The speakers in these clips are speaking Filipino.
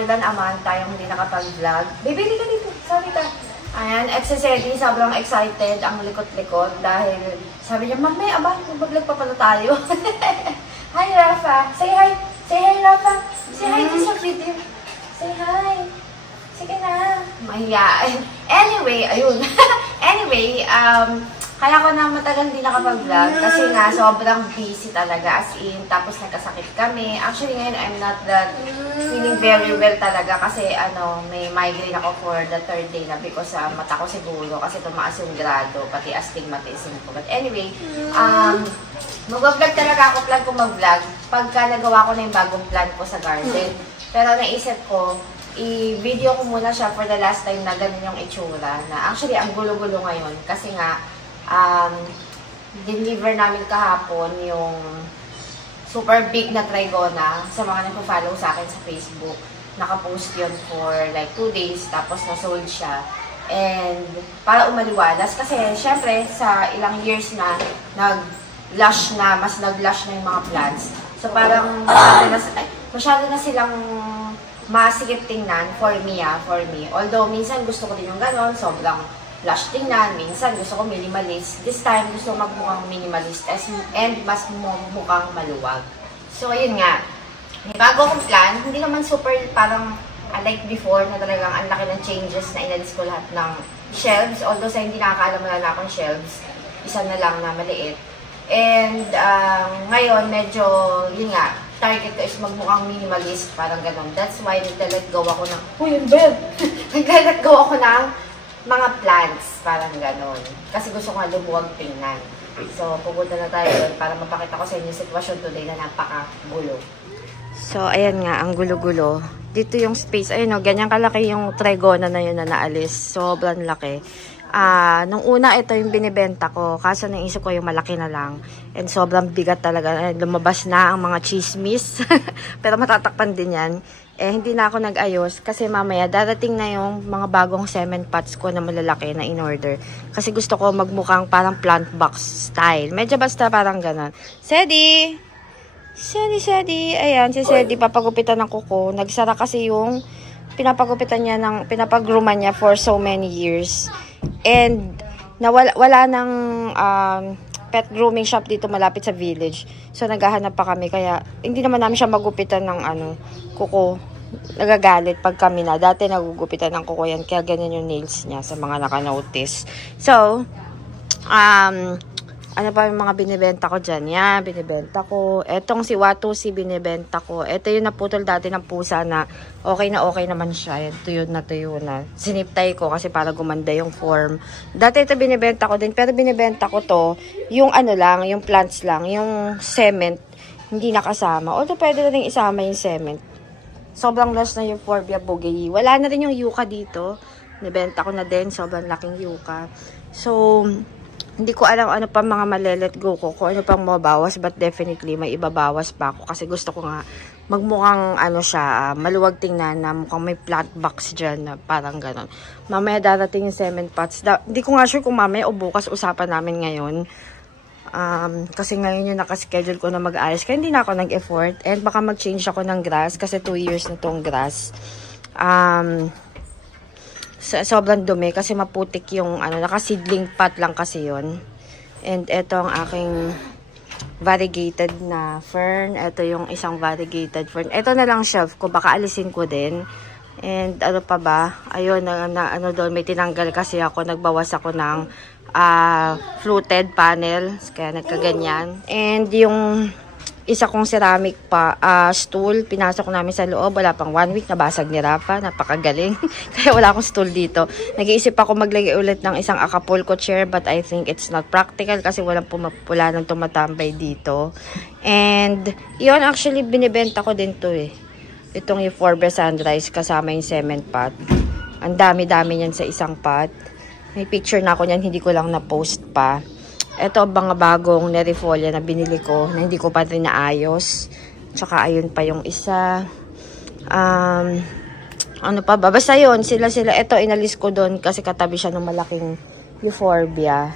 more than a month tayong hindi nakapag-vlog. Bibili ka dito. Sabi ka. Ayan, at si Sedi, sobrang excited, ang likot-likot dahil sabi niya, Mami, aba, mag-vlog pa pala tayo. Hi, Rafa. Say hi. Say hi, Rafa. Say hi to sa video. Say hi. Sige na. Mahiyain. Anyway, ayun. Anyway, kaya ko na matagal hindi nakapag-vlog kasi nga sobrang busy talaga as in. Tapos nagkasakit kami. Actually ngayon I'm not that feeling very well talaga kasi may migraine ako for the 3rd day na because mata ko siguro kasi tumaas yung grado pati astigmatism ko. But anyway, mag-vlog talaga ako. Plan ko mag-vlog pagka nagawa ko na yung bagong plan ko sa garden. Pero naisip ko, i-video ko muna siya for the last time na ganun yung itsura. Na actually ang gulo-gulo ngayon kasi nga deliver namin kahapon yung super big na trigona sa mga nagpo-follow sa akin sa Facebook. Nakapost yun for like 2 days tapos na-sold siya. And para umaliwalas kasi syempre sa ilang years na nag-lush na, mas nag-lush na yung mga plants. So parang masyado na silang masikip tingnan for me. Although minsan gusto ko din yung ganon, sobrang lush tingnan. Minsan gusto ko minimalist. This time gusto ko magmukhang minimalist and mas mukhang maluwag. So ayun nga. May bago akong plan. Hindi naman super parang like before na talagang ang laki ng changes na inalis ko lahat ng shelves. Although sa hindi nakakaalam wala na akong shelves. Isa na lang na maliit. And ngayon medyo yun nga. Target ko is magmukhang minimalist. Parang ganun. That's why nagla-let go ako ng nagla-let go ako ng mga plants, parang ganon. Kasi gusto ko nga lumuwag tingnan. So, pupunta na tayo doon para mapakita ko sa inyo yung sitwasyon today na napaka-gulo. So, ayan nga, ang gulo-gulo. Dito yung space, ayun o, ganyan kalaki yung trigona na yun na naalis. Sobrang laki. Nung una, ito yung binibenta ko. Kaso naisip ko yung malaki na lang. And sobrang bigat talaga. Lumabas na ang mga chismis. Pero matatakpan din yan. Hindi na ako nag-ayos kasi mamaya darating na yung mga bagong cement pots ko na malalaki na in-order. Kasi gusto ko magmukhang parang plant box style. Medyo basta parang ganon. Sedi! Sedi! Ayan, si Sedi papagupitan ng kuko. Nagsara kasi yung pinapagupitan niya, pinapagruman niya for so many years. And wala nang pet grooming shop dito malapit sa village. So naghahanap pa kami kaya hindi naman namin siya magupitan ng kuko. Nagagalit pag kami na. Dati nagugupitan ng kuko yan kaya ganyan yung nails niya sa mga naka-notice. So, ano pa yung mga binibenta ko dyan? Yan, binibenta ko. Etong si Watusi binibenta ko. Ito yung naputol dati ng pusa na okay naman siya. Tuyo na. Siniptay ko kasi para gumanda yung form. Dati ito binibenta ko din. Pero binibenta ko to, yung lang, yung plants lang, yung cement, hindi nakasama. Although pwede na rin isama yung cement. Sobrang lost na yung Forbia Bougainville. Wala na rin yung yucca dito. Nibenta ko na din. Sobrang laking yucca. So, hindi ko alam ano pa mga malelet go ko. Kung ano pang mabawas. But definitely, may ibabawas pa ako. Kasi gusto ko nga magmukhang siya, maluwag tingnan na mukhang may plant box dyan na parang ganon. Mamaya darating yung cement pots. Hindi ko nga sure kung mamaya o bukas usapan namin ngayon. Kasi ngayon yung nakaschedule ko na mag-ayos. Kaya hindi na ako nag-effort. And baka mag-change ako ng grass. Kasi 2 years na tong grass. Sobrang dumi. Kasi maputik yung naka-seedling pot lang kasi yun. And ito ang aking variegated na fern. Ito yung isang variegated fern. Ito na lang shelf ko. Baka alisin ko din. And ano pa ba? Ayun, doon may tinanggal kasi ako. Nagbawas ako ng fluted panel. Kaya nagkaganyan. And yung isa kong ceramic stool, pinasok namin sa loob. Wala pang 1 week, nabasag ni Rafa. Napakagaling. Kaya wala akong stool dito. Nag-iisip ako maglagay ulit ng isang Acapulco chair, but I think it's not practical kasi wala nang tumatambay dito. And yun, actually, binibenta ko din to Itong Euphorbia Sunrise kasama yung cement pot. Ang dami-dami niyan sa isang pot. May picture na ako niyan, hindi ko lang na-post pa. Ito mga bagong nerifolia na binili ko na hindi ko pa rin naayos. Tsaka ayun pa yung isa. Ano pa ba? Basta yun, sila. Ito inalis ko doon kasi katabi siya ng malaking Euphorbia.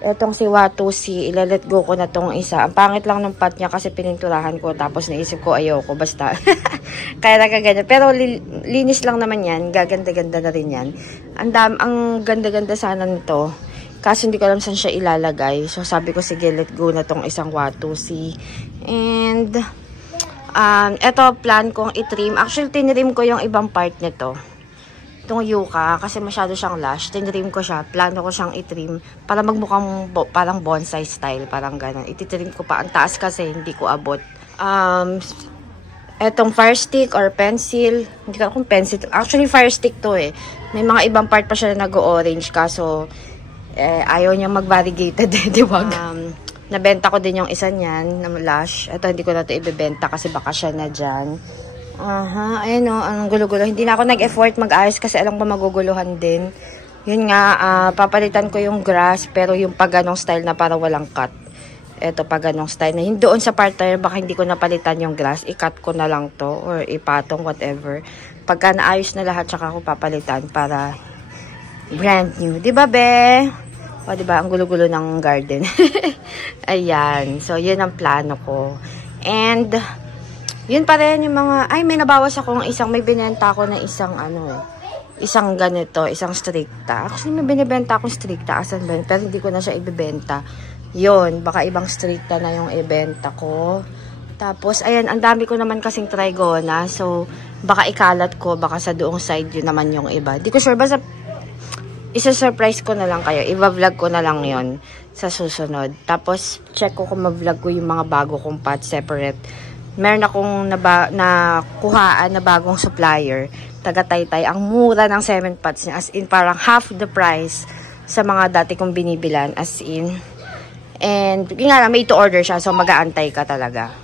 Etong si Watusi, ilalet go ko na tong isa. Ang pangit lang ng pot niya kasi pininturahan ko tapos naisip ko ayoko. Basta Kaya nakaganyan. Pero linis lang naman yan. Gaganda-ganda na rin yan. Ang ganda-ganda sana nito. Kaso hindi ko alam saan siya ilalagay. So sabi ko, sige, let go na tong isang Watusi. And, eto, plan kong itrim. Actually, tinrim ko yung ibang part nito. Itong yuca, kasi masyado siyang lush. Tinrim ko siya. Plano ko siyang itrim para magmukhang parang bonsai style. Parang ganun. Ititrim ko pa. Ang taas kasi, hindi ko abot. Etong fire stick or pencil. Hindi ko alam kung pencil. Actually, fire stick to eh. May mga ibang part pa siya na nag-orange. Kaso, ayaw niya mag-variegated. Diwag. Nabenta ko din yung isa niyan na lush. Ito, hindi ko na ito ibibenta kasi baka siya na dyan. Ayan o, anong gulo-gulo. Hindi na ako nag-effort mag-ayos kasi alam ko maguguluhan din. Yun nga, papalitan ko yung grass pero yung paganong style na parang walang cut. Ito paganong style na. Yung doon sa partner, baka hindi ko napalitan yung grass. I-cut ko na lang to or ipatong, whatever. Pagka naayos na lahat, tsaka ako papalitan para brand new. Diba, be? O, diba? Ang gulo-gulo ng garden. Ayan. So, yun ang plano ko. And, yun pa rin yung mga, may nabawas akong may binenta ako na isang ganito, isang stricta. Actually, may binibenta akong stricta, asan ba? Pero hindi ko na siya ibibenta. Yun, baka ibang stricta na yung ibenta ko. Tapos, ayan, ang dami ko naman kasing trigona. So, baka ikalat ko, baka sa doong side yun naman yung iba. Di ko sure, basta isa-surprise ko na lang kayo. Iba-vlog ko na lang yon sa susunod. Tapos, check ko kung ma-vlog ko yung mga bago kong pot separate. Meron akong nakuhaan na bagong supplier, taga Taytay. Ang mura ng cement pots niya, as in parang half the price sa mga dati kong binibilan, as in. And yun nga lang, may to order siya, so mag-aantay ka talaga.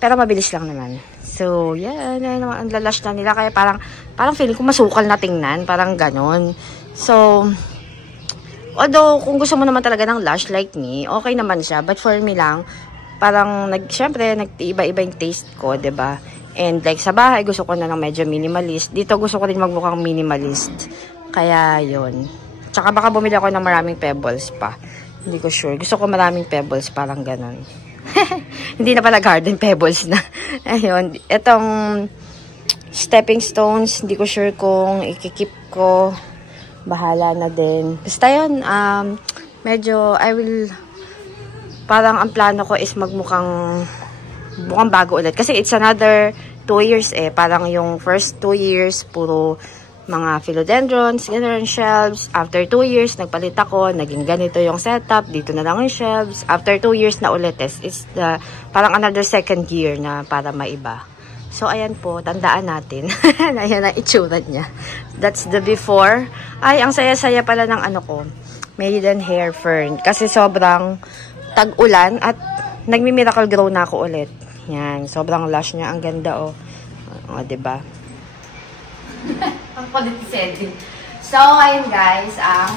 Pero mabilis lang naman. So, yan, ang lalash na nila. Kaya parang feeling ko masukal na tingnan, parang ganon. So, although kung gusto mo naman talaga ng lash like me, okay naman siya. But for me lang, parang, syempre, nag-iba-iba yung taste ko, ba diba? And like sa bahay, gusto ko na ng medyo minimalist. Dito, gusto ko rin magmukhang minimalist. Kaya, yun. Tsaka baka bumili ako ng maraming pebbles pa. Hindi ko sure. Gusto ko maraming pebbles, parang ganon. Hindi na pala garden pebbles na. Ayun. Itong stepping stones, hindi ko sure kung ikikip ko. Bahala na din. Basta yun, medyo, parang ang plano ko is magmukhang bago ulit. Kasi it's another 2 years eh. Parang yung first 2 years, puro mga philodendrons, ganun shelves. After 2 years, nagpalit ako. Naging ganito yung setup. Dito na lang yung shelves. After 2 years na ulit, it's parang another second year na para maiba. So, ayan po. Tandaan natin. Ayan ang itsura niya. That's the before. Ang saya-saya pala ng ko. Maiden hair fern. Kasi sobrang tag-ulan at nagmi-miracle grow na ako ulit. Yan, sobrang lush niya. Ang ganda, oh. O, diba? Ang kulit-setting. So, ayun guys, ang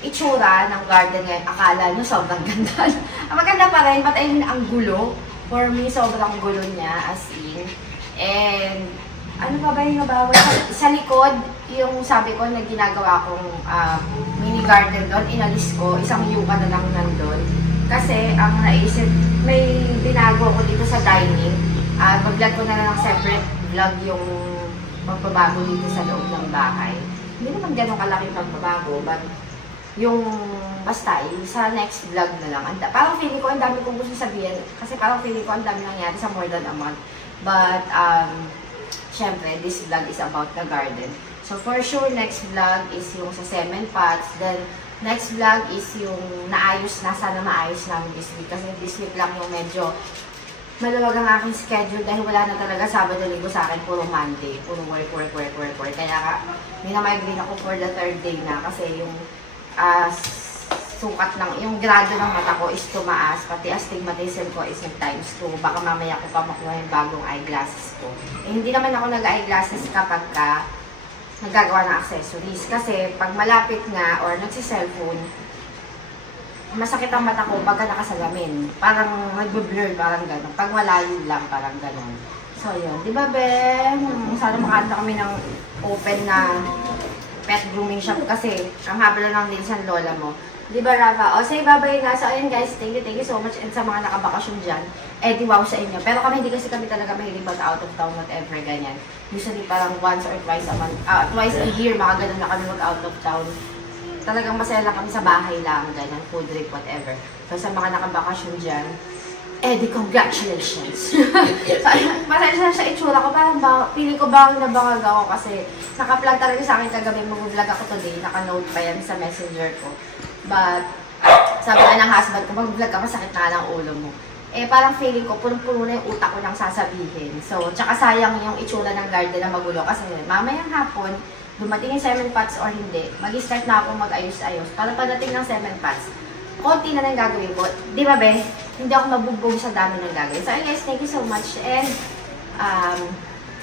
itsura ng garden ngayon. Akala nyo, sobrang ganda. Ang maganda pa rin, pati ang gulo. For me, sobrang gulo niya, as in. And, ano pa ba yung nabawas? Sa likod, yung sabi ko na ginagawa kong mini garden doon, inalis ko, isang yuka na lang nandun. Kasi, ang naisip, may binago ko dito sa dining. Mag-vlog ko na lang ng separate vlog yung pagbabago dito sa loob ng bahay. Hindi naman ganun kalaki pagbabago, but yung basta, sa next vlog na lang. Parang feeling ko, ang dami kong gusto sabihin. Kasi parang feeling ko, ang dami nangyari sa more than a month. But, syempre, this vlog is about the garden. So, for sure, next vlog is yung sa cement pots. Then, next vlog is yung naayos na, sana maayos namin this week. Kasi this week lang yung medyo maluwag ang aking schedule dahil wala na talaga Sabado, Linggo sa akin, puro Monday. Puro work. Kaya minamigrate ako for the 3rd day na kasi yung sukat ng, yung grado ng mata ko is tumaas, pati astigmatism ko is nag-times 2. Baka mamaya ko pa makuha yung bagong eyeglasses ko. Hindi naman ako nag-eyeglasses kapag naggagawa ng accessories. Kasi pag malapit nga or nagsi-cellphone, masakit ang mata ko pagka nakasalamin. Parang nag-blur, parang gano'n. Pag malayo lang, parang gano'n. So, yun. Diba, Ben? Sana makanta kami ng open na pet grooming shop kasi ang haba lang ng nails ng lola mo. Di ba, Rafa? O, say bye-bye na. So, ayun guys, thank you so much. And sa mga nakabakasyon dyan, di wow sa inyo. Pero kami, hindi kasi kami talaga mahilig mag out of town, whatever, ganyan. Usually, parang once or twice a month, twice a year, mga ganun na kami mag out of town. Talagang masaya lang kami sa bahay lang, ganyan, food trip, whatever. So, sa mga nakabakasyon dyan, di congratulations! So, masaya sa itsura ko, parang feeling ko bang nabangag ako kasi naka-plug talaga sa akin kagabi, mag-vlog ako today, naka-note pa yan sa messenger ko. But, sabi nga ng husband ko, mag-vlog ka, masakit na ng ulo mo. Parang feeling ko, punong-puno na yung utak ko nang sasabihin. So, tsaka sayang yung itsura ng garden na magulo kasi mamayang hapon, dumating yung 7 pots or hindi, mag-start na ako mag-ayos-ayos. Para pagdating ng 7 pots, konti na lang gagawin ko. Di ba, be? Hindi ako mabugbog sa dami ng gagawin. So, guys, thank you so much and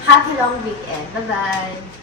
happy long weekend. Bye-bye!